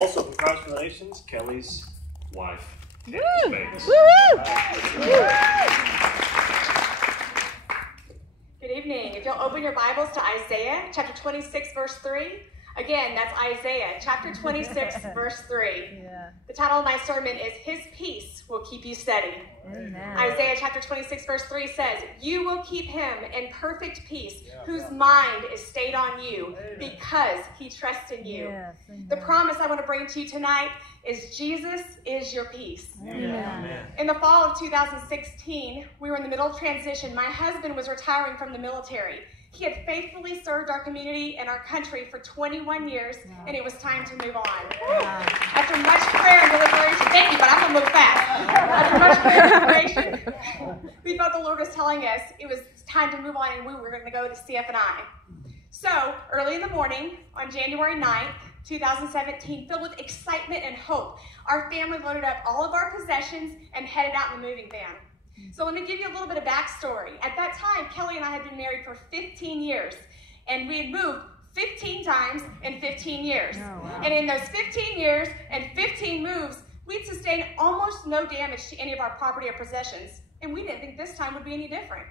Also, congratulations, Kelly's wife. Woo! Good evening. If you'll open your Bibles to Isaiah chapter 26, verse 3. Again, that's Isaiah chapter 26, verse 3. Yeah. The title of my sermon is His Peace Will Keep You Steady. Amen. Isaiah chapter 26, verse 3 says, You will keep him in perfect peace, whose mind is stayed on you, because he trusts in you. Yes, The promise I want to bring to you tonight is Jesus is your peace. Amen. In the fall of 2016, we were in the middle of transition. My husband was retiring from the military. He had faithfully served our community and our country for 21 years, and it was time to move on. After much prayer and deliberation, thank you, but I'm going to move fast. After much prayer and deliberation, we felt the Lord was telling us it was time to move on, and we were going to go to CF&I. So, early in the morning, on January 9th, 2017, filled with excitement and hope, our family loaded up all of our possessions and headed out in the moving van. So let me give you a little bit of backstory. At that time, Kelly and I had been married for 15 years, and we had moved 15 times in 15 years. Oh, wow. And in those 15 years and 15 moves, we'd sustained almost no damage to any of our property or possessions, and we didn't think this time would be any different.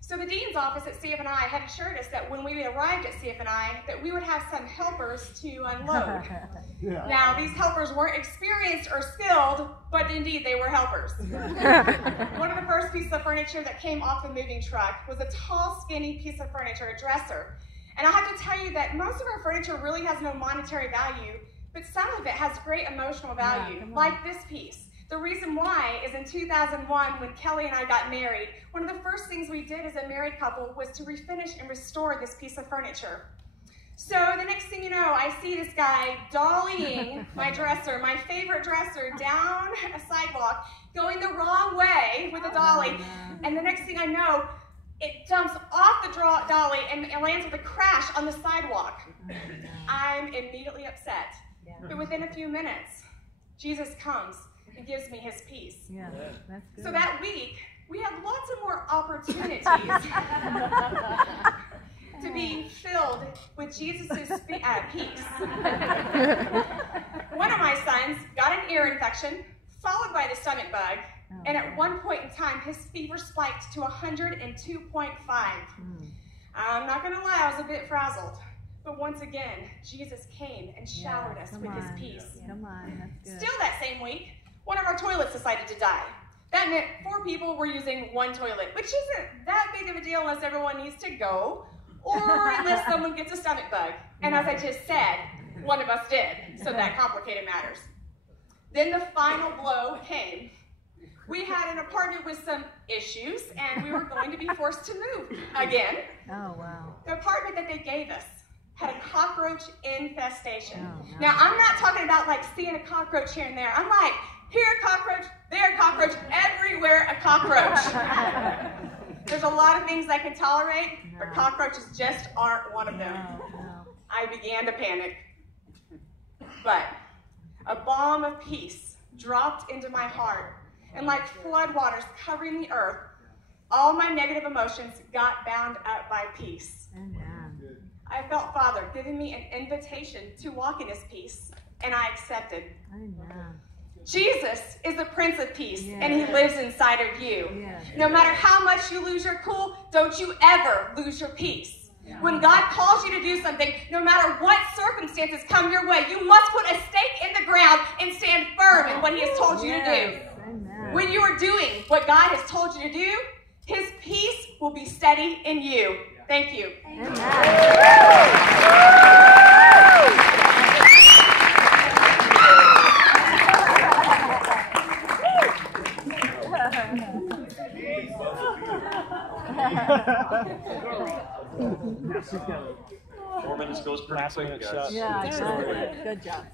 So the dean's office at CF&I had assured us that when we arrived at CF&I, that we would have some helpers to unload. Now, these helpers weren't experienced or skilled, but indeed they were helpers. One of the first pieces of furniture that came off the moving truck was a tall, skinny piece of furniture, a dresser. And I have to tell you that most of our furniture really has no monetary value, but some of it has great emotional value, like this piece. The reason why is in 2001, when Kelly and I got married, one of the first things we did as a married couple was to refinish and restore this piece of furniture. So the next thing you know, I see this guy dollying my dresser, my favorite dresser, down a sidewalk, going the wrong way with a dolly. And the next thing I know, it jumps off the dolly and it lands with a crash on the sidewalk. I'm immediately upset. But within a few minutes, Jesus comes and gives me his peace. Yeah, that's good. So that week, we had lots of more opportunities to be filled with Jesus' peace. One of my sons got an ear infection, followed by the stomach bug, and at one point in time, his fever spiked to 102.5. I'm not going to lie, I was a bit frazzled. But once again, Jesus came and showered us with his peace. Come on, that's good. Still that same week, one of our toilets decided to die. That meant 4 people were using one toilet, which isn't that big of a deal unless everyone needs to go or unless someone gets a stomach bug. And as I just said, one of us did, so that complicated matters. Then the final blow came. We had an apartment with some issues, and we were going to be forced to move again. Oh, wow. The apartment that they gave us had a cockroach infestation. Oh, no. Now, I'm not talking about like seeing a cockroach here and there. I'm like, here a cockroach, there a cockroach, everywhere a cockroach. There's a lot of things I can tolerate, but cockroaches just aren't one of them. No. I began to panic. But a balm of peace dropped into my heart, and like floodwaters covering the earth, all my negative emotions got bound up by peace. Amen. I felt Father giving me an invitation to walk in his peace, and I accepted. Amen. Jesus is the Prince of Peace, and he lives inside of you. Yes. No matter how much you lose your cool, don't you ever lose your peace. When God calls you to do something, no matter what circumstances come your way, you must put a stake in the ground and stand firm in what he has told you to do. Amen. When you are doing what God has told you to do, his peace will be steady in you. Thank you. Amen. 4 minutes goes pretty quick, guys. Yeah, good job.